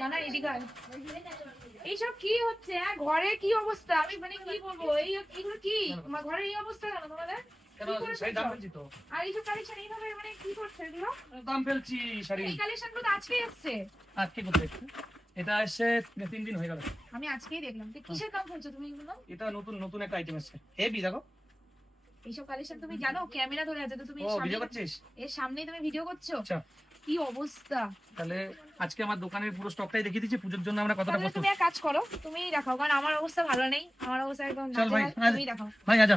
কানা এদিকে এইসব কি হচ্ছে হ্যাঁ? ঘরে কি অবস্থা? আমি মানে কি বলব? এই এগুলো কি? আমার ঘরের এই অবস্থা কেন তোমাদের? কেন কি করেছ শাড়ি দাম সব? ফেলছি তো। আর এইসব কালেকশন এইভাবে মানে কি করছে এগুলো? দাম ফেলছি শাড়ি। এই কালেকশন তো আজকেই এসছে আজকে করতে এটা এসে তিন দিন হয়ে গেল। আমি আজকেই দেখলাম। কিসের দাম ফেলছো তুমি এগুলো? এটা নতুন নতুন একটা আইটেম এসেছে। হেভি দেখো। এইসব কালেকশন তুমি জানো ক্যামেরা ধরে আছে তো তুমি ভিডিও করছিস? এর সামনেই তুমি ভিডিও করছ? আচ্ছা। কি অবস্থা? তাহলে আজকে আমার দোকানের পুরো স্টকটাই দেখিয়ে দিচ্ছি পুজোর জন্য আমরা কতটা প্রস্তুত। তুমি এক কাজ করো তুমিই দেখাও কারণ আমার অবস্থা ভালো নেই আমার অবস্থা একদম চল ভাই, তুমি দেখাও। ভাই আজা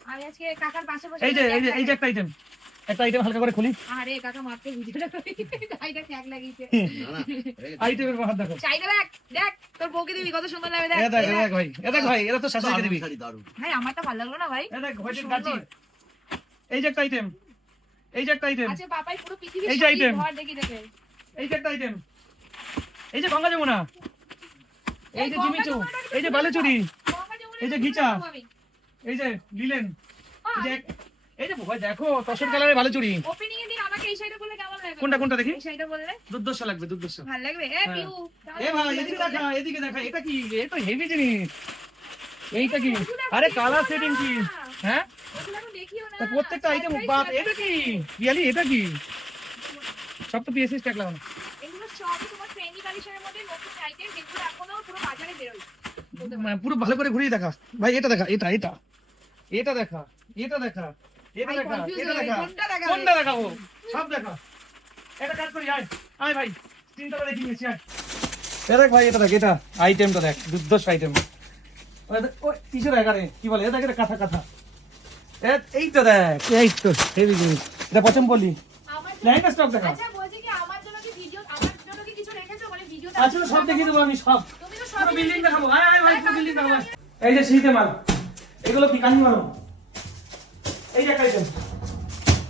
আমি আজকে কাকার পাশে বসে এই যে এই যে এই যে একটা আইটেম একটা আইটেম হালকা করে খুলি আরে কাকা গাইটা ট্যাগ লাগিয়েছে আইটেমের হাত দেখো দেখ দেখ তোর বউকে দিবি কত সুন্দর লাগে দেখ দেখ দেখ ভাই এ দেখ ভাই এটা তো শাশুড়িকে দিবি ভাই আমারটা ভালো লাগল না ভাই এ দেখ হোয়াইটের সুন্দর। কাচি এই যে একটা আইটেম এই যে একটা আইটেম আচ্ছা পাপাই পুরো পৃথিবী এই যে item। ঘর দেখি দেখে এই যে একটা আইটেম এই যে গঙ্গা যমুনা এই যে জিমিচু এই যে বালুচুরি এই যে গিচা। এই যে লিলেন এই যে এই যে ভাই দেখো তসর কালারের বালুচুরি ওপেনিং এর দিন আমাকে এই শাড়িটা বললে কেমন লাগবে কোনটা কোনটা দেখি? এই শাড়িটা বললে? দুর্দর্শ লাগবে দুর্দর্শ ভালো লাগবে? এ। পিউ এ ভাই এদিকে দেখা এদিকে দেখা। এটা কি? এ তো হেভি জিনিস। এইটা কি? আরে কালার সেটিং কি? হ্যাঁ? ওগুলো আমি দেখিও না। তা প্রত্যেকটা আইটেম বাপ এটা কি? রিয়ালি এটা কি? সব তো পিএসএস ট্যাগ লাগানো। এগুলো সবই তোমার ট্রেন্ডি কালেকশনের মধ্যে নতুন আইটেম যেগুলো এখনও পুরো বাজারে বেরোয় বলতে পারো। মানে পুরো ভালো করে ঘুরিয়ে দেখা। ভাই এটা দেখা এটা এটা। এটা দেখা এটা দেখা। এটা দেখা এটা দেখা। কোনটা দেখাবো? সব দেখা। এটা কাট করি আয়। আয় ভাই তিনটা দেখিয়ে নিয়েছি আয়। দেখ ভাই এটা দেখ এটা আইটেমটা দেখ দুর্দশ আইটেম ওই কিসের দেখ কি বলে? এ এটা কাঁথা কাঁথা। এইটা দেখ। এই তো হেভি জিনিস। এটা পছন্দ বলি। আমার জন্য- লেহেঙ্গা স্টক দেখা। আচ্ছা বলছি কি আমার জন্য কি ভিডিও আমার জন্য কি কিছু রেখেছো? মানে আচ্ছা সব দেখিয়ে দেবো আমি সব। তুমি তো পুরো সবই বিল্ডিং দেখাবো। আয় আয় ভাই বিল্ডিং দেখাবো। এই যে শীতে মাল এগুলো কি কানি মারো এই যে একটা আইটেম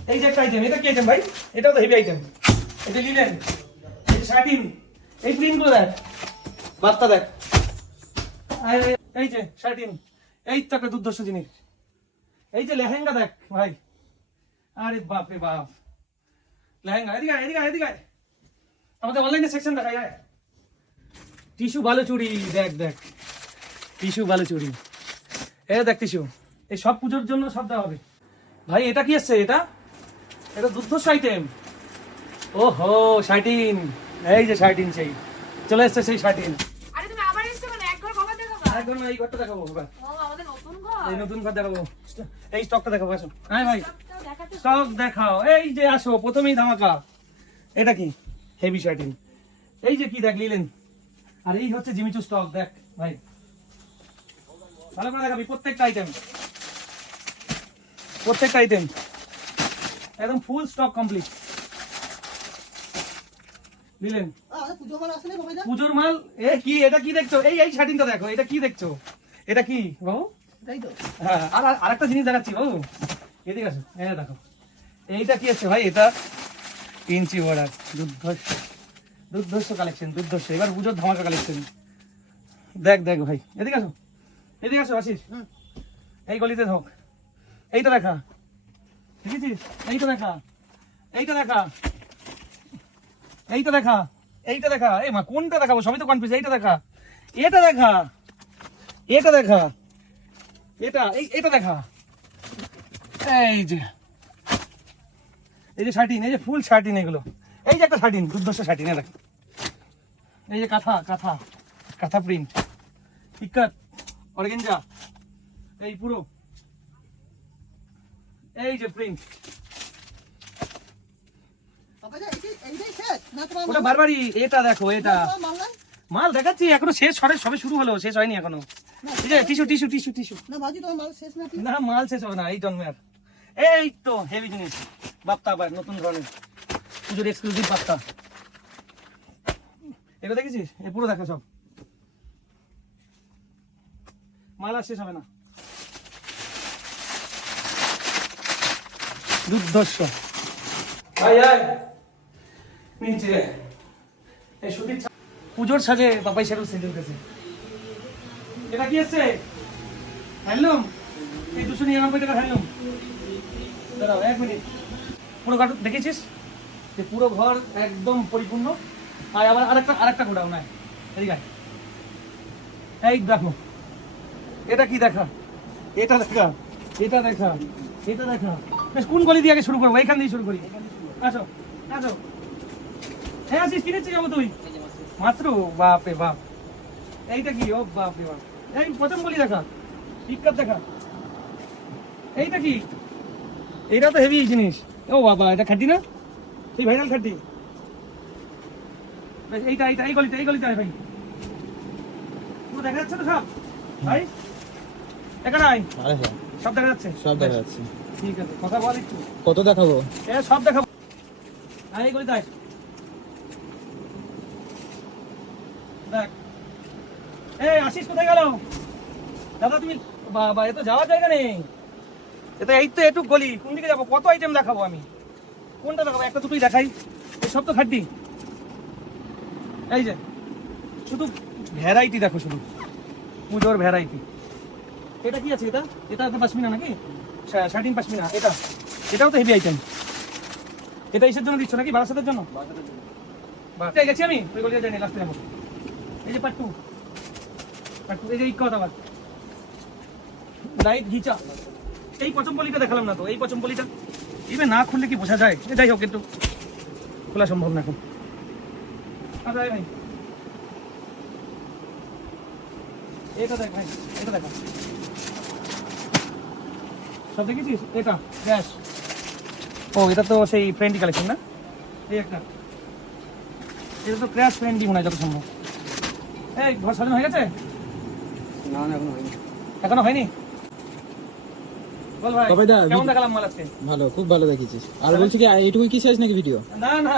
এই যে একটা আইটেম এটা কি আইটেম ভাই? এটাও তো হেভি আইটেম এটা লিলেন শার্টিন এই প্রিন্টগুলো দেখ। বার্তা দেখ। আর এই- যে শার্টিন এই তো একটা দুর্দর্শ জিনিস। এই যে লেহেঙ্গা দেখ ভাই। আরে বাপ রে বাপ। লেহেঙ্গা এদিকে এদিকে এদিকে। আমাদের অনলাইনে সেকশন দেখাই আয়। টিস্যু ভালো চুড়ি দেখ দেখ। টিস্যু ভালো চুড়ি এ দেখ টিস্যু। এই সব পুজোর জন্য সব দেওয়া হবে। ভাই এটা কি এসছে এটা? এটা দুর্ধর্ষ আইটেম ও হো শার্টিন এই যে শার্টিন সেই। চলে এসছে সেই শার্টিন আরে তুমি আবার এসছো কেন? এক ঘর কভার দেখাবো? আরেকবার না এই ঘরটা দেখাবো এবার ও আমাদের নতুন ঘর? এই নতুন ঘর দেখাবো। এই স্টকটা দেখাবো আসো হ্যাঁ ভাই। স্টক দেখাও। এই যে আসো প্রথমেই ধামাকা। এটা কি? হেভি শার্টিন এই যে কি দেখ নিলেন। আর এই হচ্ছে জিমিচু স্টক দেখ ভাই। ভালো করে দেখাবি প্রত্যেকটা আইটেম প্রত্যেকটা আইটেম একদম ফুল স্টক কমপ্লিট নিলেন। পুজোর মাল এ কি এটা কি দেখছ? এই এই শার্টিনটা দেখো এটা কি দেখছ? এটা কি? বাবু? হ্যাঁ আর আর- আরেকটা জিনিস দেখাচ্ছি বাবু। এদিকে আসো হ্যাঁ দেখো। এইটা কি আছে ভাই? এটা ইঞ্চি বর্ডার দুর্ধর্ষ। দুর্ধর্ষ কালেকশন দুর্ধর্ষ। এবার পুজোর ধামাকা কালেকশন দেখ দেখ ভাই। এদিকে আসো। এদিকে আসো আসিস এই গলিতে ঢোক। এইটা দেখা। দেখেছিস? এইটা দেখা। এইটা দেখা। এইটা দেখা। এইটা দেখা। এ মা, কোনটা দেখাবো? সবই তো কনফিউজ এইটা দেখা। এটা দেখা। এটা দেখা। এটা, এই এটা দেখা। এই যে। এই যে শার্টিন এই যে ফুল শার্টিন এগুলো। এই যে একটা শার্টিন দুর্দশ শার্টিন দেখ। এই যে কাঁথা কাঁথা। কাঁথা প্রিন্ট ইকাত অর্গেঞ্জা এই পুরো। এই যে প্রিন্ট। ওটা বারবারই এটা দেখো এটা। মাল দেখাচ্ছি এখনও শেষ সরে সবে শুরু হলো শেষ হয়নি এখনও। এই যে টিস্যু টিস্যু টিস্যু টিস্যু না মাল শেষ হবে না এই জন্মে আর। এই তো হেভি জিনিস। বাপ্তা আবার নতুন ধরনের। পুজোর এক্সক্লুসিভ বাপ্তা এগুলো দেখেছিস? এ পুরো দেখা সব। মাল আর শেষ হবে না। দুর্ধর্ষ। ভাই আয়। নিচে। এই সুতির পুজোর সাজে বাবাই সেরু সেজে উঠেছে। এটা কি এসছে হ্যান্ডলুম? এই দুশো নিরানব্বই টাকা হ্যান্ডলুম। দাঁড়াও এক মিনিট। পুরো ঘর দেখেছিস যে পুরো ঘর একদম পরিপূর্ণ। আর আবার আরেকটা আরেকটা গোডাউন নাই এদিকে। এই দেখো। এটা কি দেখা? এটা দেখা। এটা দেখা। এটা দেখা। বেশ কোন গলি দিয়ে আগে শুরু করব? এখান দিয়ে শুরু করি। আসো আসো। হ্যাঁ আসিস কিনেছি যাব তুই? মাত্র? বাপ বাপ। এইটা কি? ও বাপ বাপ। এই প্রথম গলি দেখা। টিকার দেখা। এইটা কি? এইটা তো হেভি জিনিস। ও বাবা এটা খাটি না? সেই ভাইরাল খাটি। এইটা এইটা এই গলিতে এই গলিতে ভাই। পুরো দেখা যাচ্ছে তো সব? ভাই? দেখা নাই হ্যাঁ। সব দেখা যাচ্ছে। সব দেখা যাচ্ছে। ঠিক আছে কথা বল একটু। কত দেখাবো? এ সব দেখাবো। এই গলিতে আয় দেখ। এই আশিস কোথায় গেল? দাদা তুমি বাবা এ তো যাওয়ার জায়গা নেই। এ তো এই তো এটুক গলি। কোন দিকে যাব? কত আইটেম দেখাবো আমি? কোনটা দেখাবো? একটা দুটোই দেখাই। এই সব তো খাড্ডি এই যে শুধু ভ্যারাইটি দেখো শুধু। পুজোর ভ্যারাইটি। এটা কি আছে এটা? এটা তো পাশমিনা নাকি? শার্টিন পাশমিনা এটা। এটাও তো হেভি আইটেম এটা ইসের জন্য দিচ্ছ নাকি? বারাসাতের জন্য? এই গেছি আমি। ওই গলিতে যাইনি লাস্টে যাব। এই যে পাট্টু পাট্টু এই যে ইক্কা আবার লাইট ঘিচা এই পচমপলিটা দেখালাম না তো এই পচমপলিটা ইভে না খুললে কি বোঝা যায়? এ যাই হোক কিন্তু খোলা সম্ভব না এখন। আচ্ছা ভাই। এটা দেখ ভাই। এটা দেখা। সব দেখেছিস? এটা ড্যাশ ও এটা তো সেই ফ্রেন্ডি কালেকশন না? এই একটা। এটা তো ক্র্যাশ ফ্রেন্ডি মনে হয় যত সম্ভব। এই ঘর সাজানো হয়ে গেছে? না না এখনও হয়নি। এখনও হয়নি? বল ভাই কেমন দেখালাম মাল আজকে? ভালো খুব ভালো দেখিয়েছিস। আর বলছি কি এইটুকুই কি শেষ নাকি ভিডিও না না।